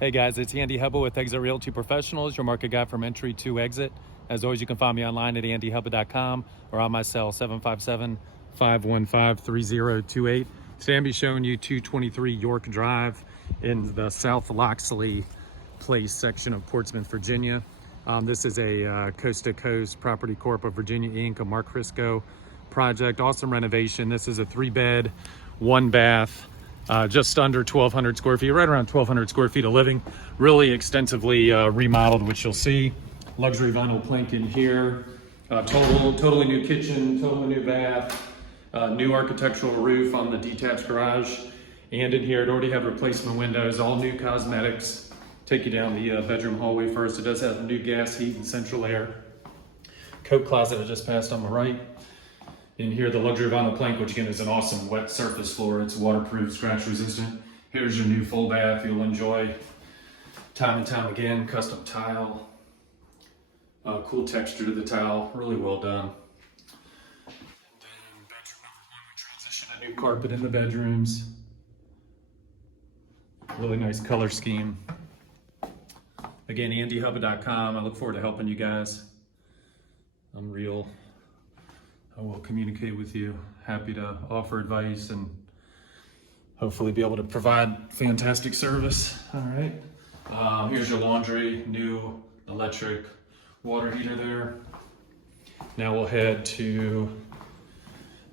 Hey guys, it's Andy Hubba with Exit Realty Professionals, your market guy from entry to exit. As always, you can find me online at andyhubba.com or on my cell 757-515-3028. Today I'll be showing you 223 York Drive in the South Loxley Place section of Portsmouth, Virginia. This is a Coast to Coast Property Corp of Virginia Inc., a Mark Frisco project. Awesome renovation. This is a 3-bed, 1-bath. Just under 1,200 square feet, right around 1,200 square feet of living. Really extensively remodeled, which you'll see. Luxury vinyl plank in here. Totally new kitchen, totally new bath. New architectural roof on the detached garage. And in here, it already had replacement windows, all new cosmetics. Take you down the bedroom hallway first. It does have new gas heat and central air. Coat closet I just passed on the right. In here, the luxury vinyl plank, which again is an awesome wet surface floor. It's waterproof, scratch resistant. Here's your new full bath you'll enjoy time and time again. Custom tile, cool texture to the tile, really well done. And then bedroom number 1, we transition a new carpet in the bedrooms. Really nice color scheme. Again, andyhubba.com. I look forward to helping you guys. I'm real. I will communicate with you. Happy to offer advice and hopefully be able to provide fantastic service. All right. Here's your laundry, new electric water heater there. Now we'll head to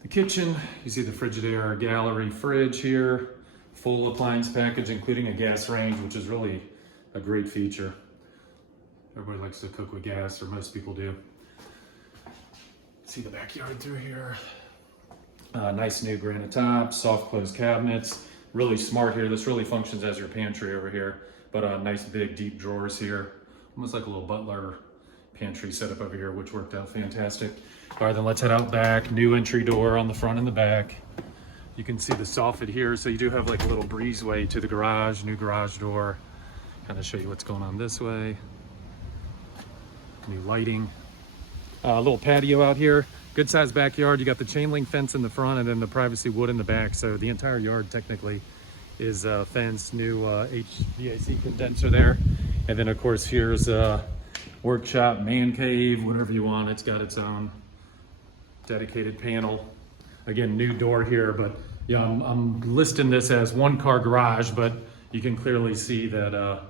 the kitchen. You see the Frigidaire gallery fridge here. Full appliance package, including a gas range, which is really a great feature. Everybody likes to cook with gas, or most people do. See the backyard through here. Nice new granite top, soft close cabinets. Really smart here. This really functions as your pantry over here, but nice big deep drawers here. Almost like a little butler pantry setup over here, which worked out fantastic. All right, then let's head out back. New entry door on the front and the back. You can see the soffit here, so you do have like a little breezeway to the garage, new garage door. Kind of show you what's going on this way. New lighting. A little patio out here, good sized backyard. You got the chain link fence in the front and then the privacy wood in the back. So the entire yard technically is fenced, new HVAC condenser there. And then of course here's a workshop, man cave, whatever you want. It's got its own dedicated panel. Again, new door here, but yeah, I'm listing this as 1-car garage, but you can clearly see that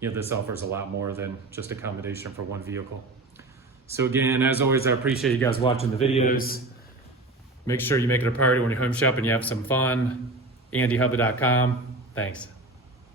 this offers a lot more than just accommodation for one vehicle. So again, as always, I appreciate you guys watching the videos. Make sure you make it a priority when you're home shopping, you have some fun. andyhubba.com. Thanks.